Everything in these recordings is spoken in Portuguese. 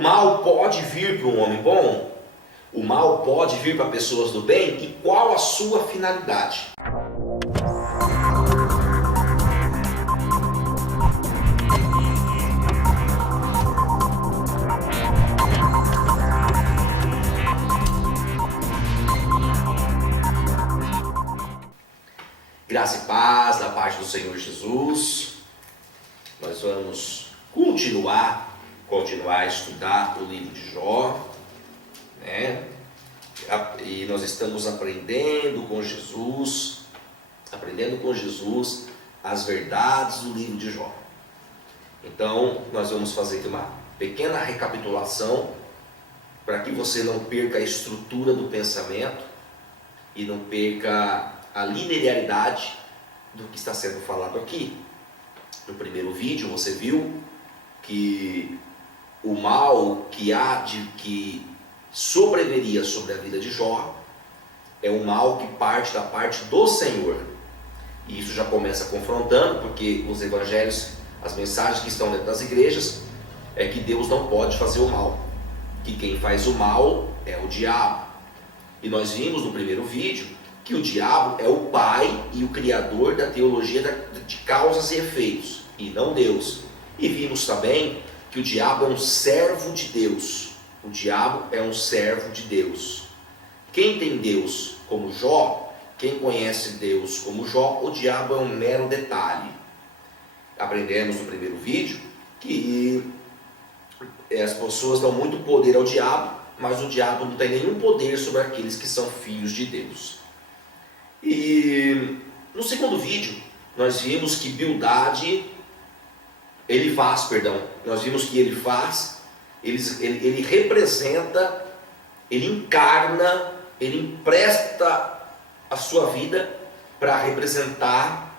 mal pode vir para um homem bom? O mal pode vir para pessoas do bem? E qual a sua finalidade? Graça e paz da parte do Senhor Jesus. Nós vamos continuar a estudar o livro de Jó, né? E nós estamos aprendendo com Jesus as verdades do livro de Jó. Então, nós vamos fazer aqui uma pequena recapitulação para que você não perca a estrutura do pensamento e não perca a linearidade do que está sendo falado aqui. No primeiro vídeo você viu que o mal que sobreviria sobre a vida de Jó é um mal que parte da parte do Senhor. E isso já começa confrontando, porque os evangelhos, as mensagens que estão dentro das igrejas, é que Deus não pode fazer o mal, que quem faz o mal é o diabo. E nós vimos no primeiro vídeo que o diabo é o pai e o criador da teologia de causas e efeitos, e não Deus. E vimos também que o diabo é um servo de Deus. O diabo é um servo de Deus. Quem tem Deus como Jó, quem conhece Deus como Jó, o diabo é um mero detalhe. Aprendemos no primeiro vídeo que as pessoas dão muito poder ao diabo, mas o diabo não tem nenhum poder sobre aqueles que são filhos de Deus. E no segundo vídeo nós vimos que ele representa, ele encarna, ele empresta a sua vida para representar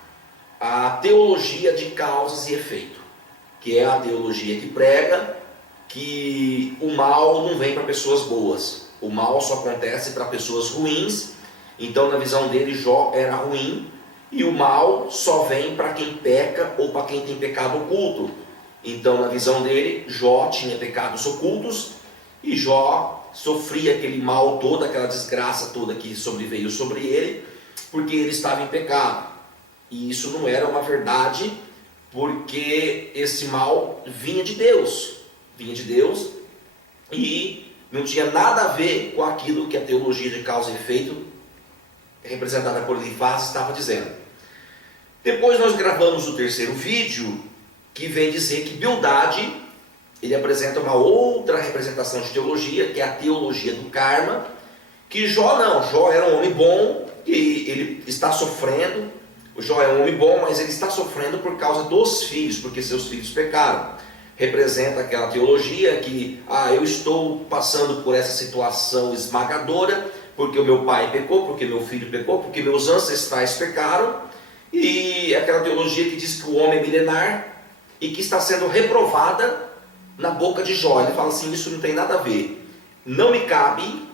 a teologia de causas e efeito, que é a teologia que prega que o mal não vem para pessoas boas, o mal só acontece para pessoas ruins. Então, na visão dele, Jó era ruim, e o mal só vem para quem peca ou para quem tem pecado oculto. Então, na visão dele, Jó tinha pecados ocultos, e Jó sofria aquele mal todo, aquela desgraça toda que sobreveio sobre ele, porque ele estava em pecado. E isso não era uma verdade, porque esse mal vinha de Deus, e não tinha nada a ver com aquilo que a teologia de causa e efeito representada por Elifaz estava dizendo. Depois nós gravamos o terceiro vídeo, que vem dizer que Bildade, ele apresenta uma outra representação de teologia, que é a teologia do karma, que Jó não, Jó era um homem bom, e ele está sofrendo, o Jó é um homem bom, mas ele está sofrendo por causa dos filhos, porque seus filhos pecaram. Representa aquela teologia que, eu estou passando por essa situação esmagadora, porque o meu pai pecou, porque meu filho pecou, porque meus ancestrais pecaram, e aquela teologia que diz que o homem é milenar e que está sendo reprovada na boca de Jó. Ele fala assim, isso não tem nada a ver, não me cabe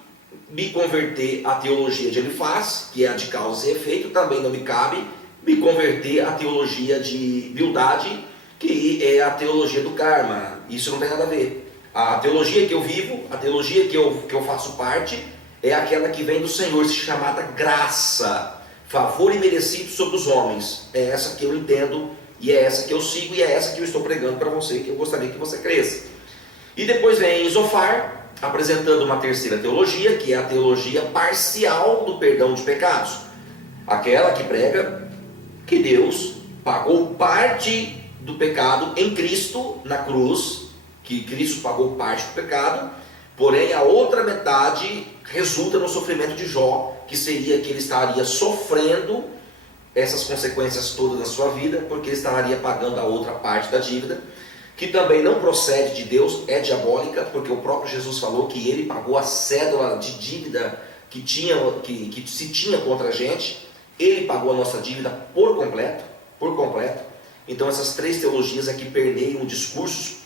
me converter à teologia de Elifaz, que é a de causa e efeito, também não me cabe me converter à teologia de Bildade, que é a teologia do karma. Isso não tem nada a ver. A teologia que eu vivo, a teologia que eu faço parte, é aquela que vem do Senhor, chamada graça, favor imerecido sobre os homens. É essa que eu entendo, e é essa que eu sigo, e é essa que eu estou pregando para você, que eu gostaria que você cresça. E depois vem Zofar, apresentando uma terceira teologia, que é a teologia parcial do perdão de pecados. Aquela que prega que Deus pagou parte do pecado em Cristo, na cruz, que Cristo pagou parte do pecado, porém a outra metade resulta no sofrimento de Jó, que seria que ele estaria sofrendo essas consequências todas na sua vida, porque ele estaria pagando a outra parte da dívida, que também não procede de Deus, é diabólica, porque o próprio Jesus falou que ele pagou a cédula de dívida que se tinha contra a gente, ele pagou a nossa dívida por completo. Então essas três teologias aqui permeiam discursos.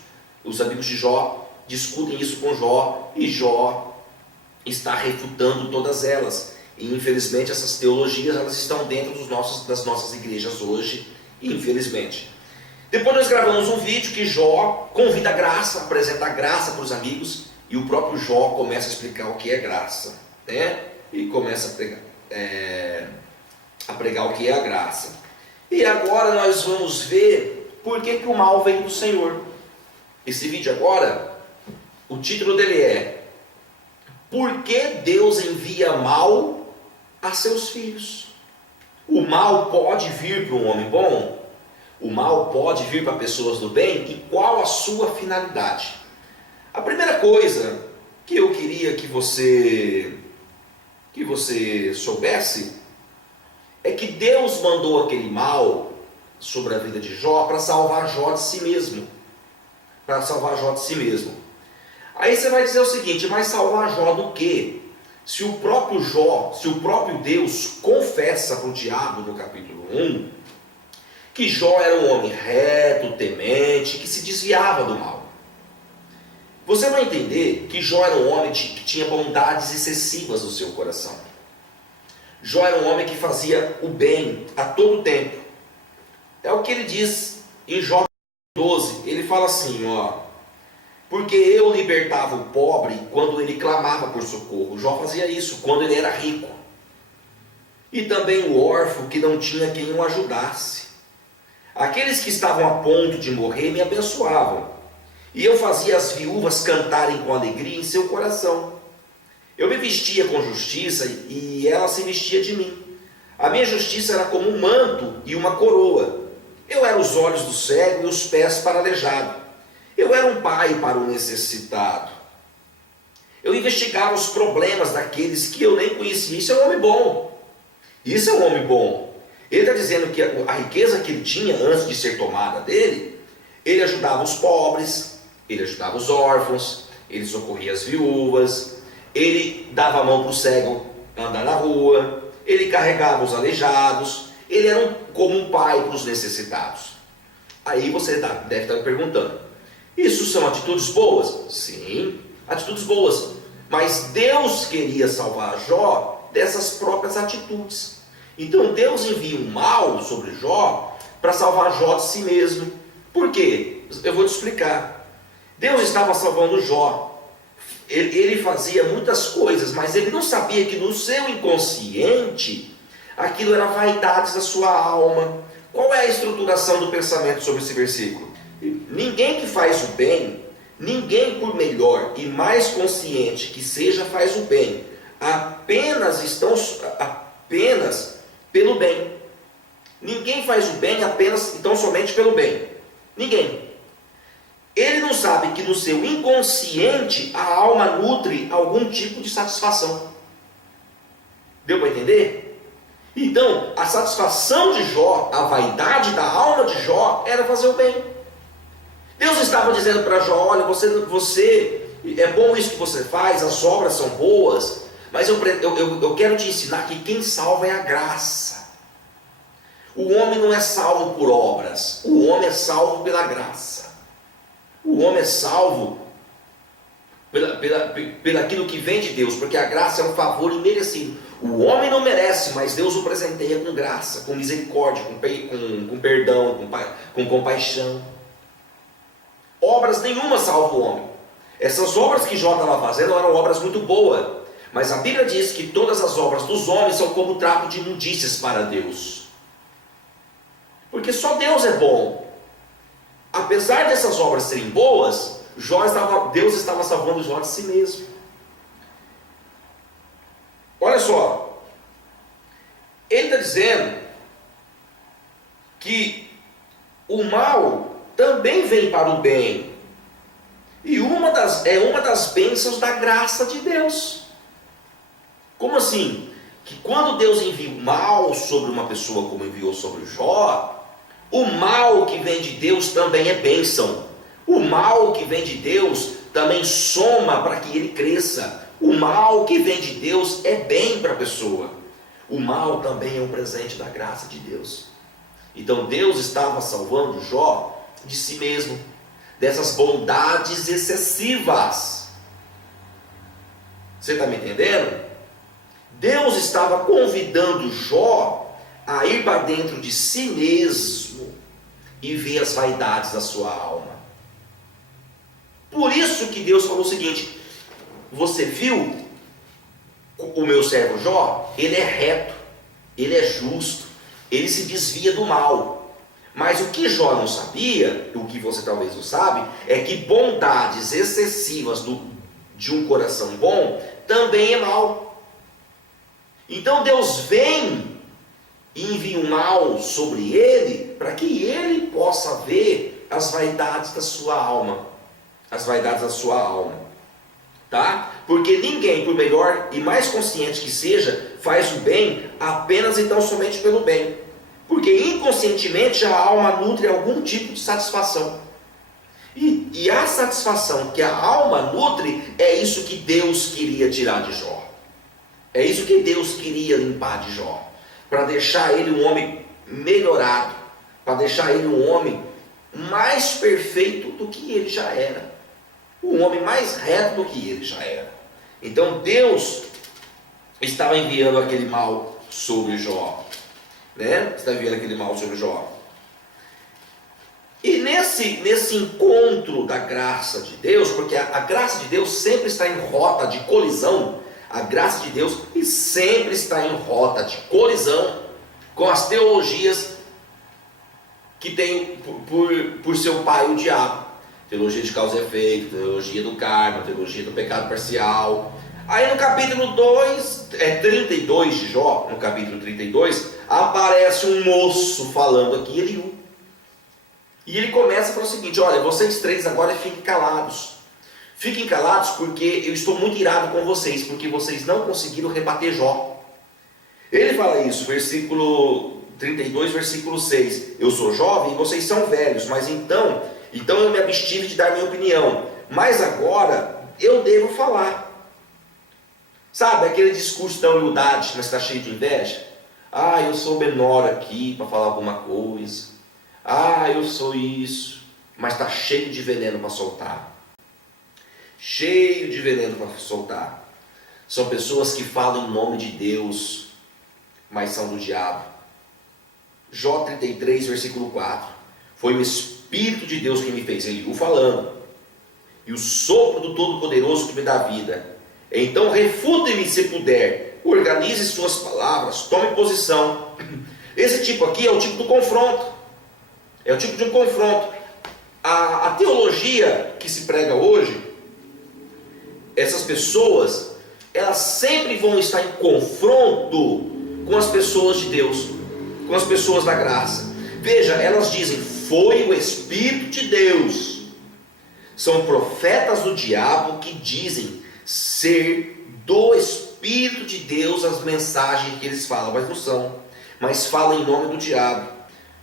Os amigos de Jó discutem isso com Jó, e Jó está refutando todas elas. E infelizmente essas teologias elas estão dentro das nossas igrejas hoje, infelizmente. Depois nós gravamos um vídeo que Jó convida a graça, apresenta a graça para os amigos, e o próprio Jó começa a explicar o que é graça, né? E começa a pregar o que é a graça. E agora nós vamos ver por que o mal vem do Senhor. Esse vídeo agora, o título dele é: por que Deus envia mal a seus filhos? O mal pode vir para um homem bom? O mal pode vir para pessoas do bem? E qual a sua finalidade? A primeira coisa que eu queria que você soubesse é que Deus mandou aquele mal sobre a vida de Jó para salvar Jó de si mesmo. Para salvar Jó de si mesmo. Aí você vai dizer o seguinte: mas salvar Jó do quê? Se o próprio Jó, se o próprio Deus confessa para o diabo no capítulo 1 que Jó era um homem reto, temente, que se desviava do mal. Você vai entender que Jó era um homem que tinha bondades excessivas no seu coração. Jó era um homem que fazia o bem a todo tempo. É o que ele diz em Jó 12. Ele fala assim, porque eu libertava o pobre quando ele clamava por socorro. Jó fazia isso quando ele era rico. E também o órfão que não tinha quem o ajudasse. Aqueles que estavam a ponto de morrer me abençoavam, e eu fazia as viúvas cantarem com alegria em seu coração. Eu me vestia com justiça e ela se vestia de mim. A minha justiça era como um manto e uma coroa. Eu era os olhos do cego e os pés para o aleijado. Eu era um pai para o necessitado. Eu investigava os problemas daqueles que eu nem conhecia. Isso é um homem bom. Isso é um homem bom. Ele está dizendo que a riqueza que ele tinha antes de ser tomada dele, ele ajudava os pobres, ele ajudava os órfãos, ele socorria as viúvas, ele dava a mão para o cego andar na rua, ele carregava os aleijados, ele era como um pai para os necessitados. Aí você deve estar me perguntando: isso são atitudes boas? Sim, atitudes boas. Mas Deus queria salvar Jó dessas próprias atitudes. Então Deus envia um mal sobre Jó para salvar Jó de si mesmo. Por quê? Eu vou te explicar. Deus estava salvando Jó. Ele fazia muitas coisas, mas ele não sabia que no seu inconsciente aquilo era vaidades da sua alma. Qual é a estruturação do pensamento sobre esse versículo? Ninguém que faz o bem, ninguém por melhor e mais consciente que seja faz o bem, apenas pelo bem. Ninguém faz o bem apenas, então somente pelo bem. Ninguém. Ele não sabe que no seu inconsciente a alma nutre algum tipo de satisfação. Deu para entender? Então, a satisfação de Jó, a vaidade da alma de Jó era fazer o bem. Deus estava dizendo para Jó: olha, você é bom isso que você faz, as obras são boas, mas eu quero te ensinar que quem salva é a graça. O homem não é salvo por obras, o homem é salvo pela graça. O homem é salvo pelaquilo que vem de Deus, porque a graça é um favor imerecido. O homem não merece, mas Deus o presenteia com graça, com misericórdia, com perdão, com compaixão. Obras nenhuma salva o homem. Essas obras que Jó estava fazendo eram obras muito boas, mas a Bíblia diz que todas as obras dos homens são como trapo de imundícias para Deus, porque só Deus é bom. Apesar dessas obras serem boas, Deus estava salvando Jó de si mesmo. Olha só, ele está dizendo que o mal também vem para o bem, e é uma das bênçãos da graça de Deus. Como assim? Que quando Deus envia o mal sobre uma pessoa, como enviou sobre Jó, o mal que vem de Deus também é bênção. O mal que vem de Deus também soma para que ele cresça. O mal que vem de Deus é bem para a pessoa. O mal também é um presente da graça de Deus. Então Deus estava salvando Jó de si mesmo, dessas bondades excessivas. Você está me entendendo? Deus estava convidando Jó a ir para dentro de si mesmo e vê as vaidades da sua alma. Por isso que Deus falou o seguinte: você viu o meu servo Jó? Ele é reto, ele é justo, ele se desvia do mal. Mas o que Jó não sabia, o que você talvez não sabe, é que bondades excessivas de um coração bom também é mal. Então Deus vem e envia um mal sobre ele, para que ele possa ver as vaidades da sua alma. As vaidades da sua alma. Tá? Porque ninguém, por melhor e mais consciente que seja, faz o bem apenas e tão somente pelo bem. Porque inconscientemente a alma nutre algum tipo de satisfação. E a satisfação que a alma nutre é isso que Deus queria tirar de Jó. É isso que Deus queria limpar de Jó. Para deixar ele um homem melhorado. Para deixar ele um homem mais perfeito do que ele já era. Um homem mais reto do que ele já era. Então Deus estava enviando aquele mal sobre Jó. Está enviando aquele mal sobre Jó. E nesse encontro da graça de Deus, porque a graça de Deus sempre está em rota de colisão, a graça de Deus sempre está em rota de colisão com as teologias que tem por seu pai o diabo. Teologia de causa e efeito, teologia do karma, teologia do pecado parcial. Aí no capítulo 32 de Jó, no capítulo 32, aparece um moço falando aqui, Eliú. E ele começa a falar o seguinte: olha, vocês três agora fiquem calados. Fiquem calados porque eu estou muito irado com vocês, porque vocês não conseguiram rebater Jó. Ele fala isso, versículo 32, versículo 6. Eu sou jovem e vocês são velhos, mas então eu me abstive de dar minha opinião. Mas agora eu devo falar. Sabe, aquele discurso da humildade, mas está cheio de inveja? Ah, eu sou menor aqui para falar alguma coisa. Ah, eu sou isso. Mas está cheio de veneno para soltar. Cheio de veneno para soltar. São pessoas que falam em nome de Deus, mas são do diabo. Jó 33, versículo 4. Foi o Espírito de Deus que me fez, Eliú falando, e o sopro do Todo-Poderoso que me dá vida. Então refute-me se puder, organize suas palavras, tome posição. Esse tipo aqui é o tipo do confronto. É o tipo de um confronto. A teologia que se prega hoje, essas pessoas, elas sempre vão estar em confronto com as pessoas de Deus, com as pessoas da graça. Veja, elas dizem: foi o Espírito de Deus. São profetas do diabo que dizem ser do Espírito de Deus as mensagens que eles falam, mas não são, mas falam em nome do diabo.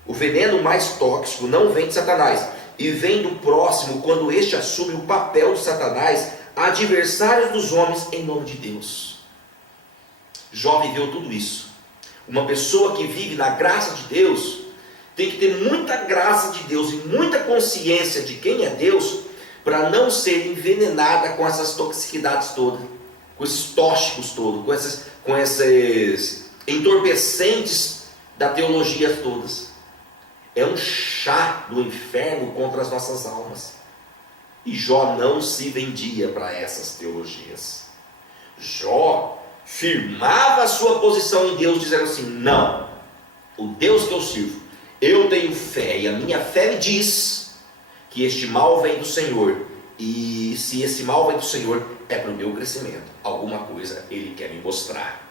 O veneno mais tóxico não vem de Satanás, e vem do próximo quando este assume o papel de Satanás, adversário dos homens em nome de Deus. Jó viveu tudo isso. Uma pessoa que vive na graça de Deus tem que ter muita graça de Deus e muita consciência de quem é Deus, para não ser envenenada com essas toxicidades todas, com esses tóxicos todos, com esses entorpecentes da teologia todas. É um chá do inferno contra as nossas almas. E Jó não se vendia para essas teologias. Jó firmava a sua posição em Deus, dizendo assim: não, o Deus que eu sirvo, eu tenho fé, e a minha fé me diz que este mal vem do Senhor, e se esse mal vem do Senhor, é para o meu crescimento. Alguma coisa Ele quer me mostrar.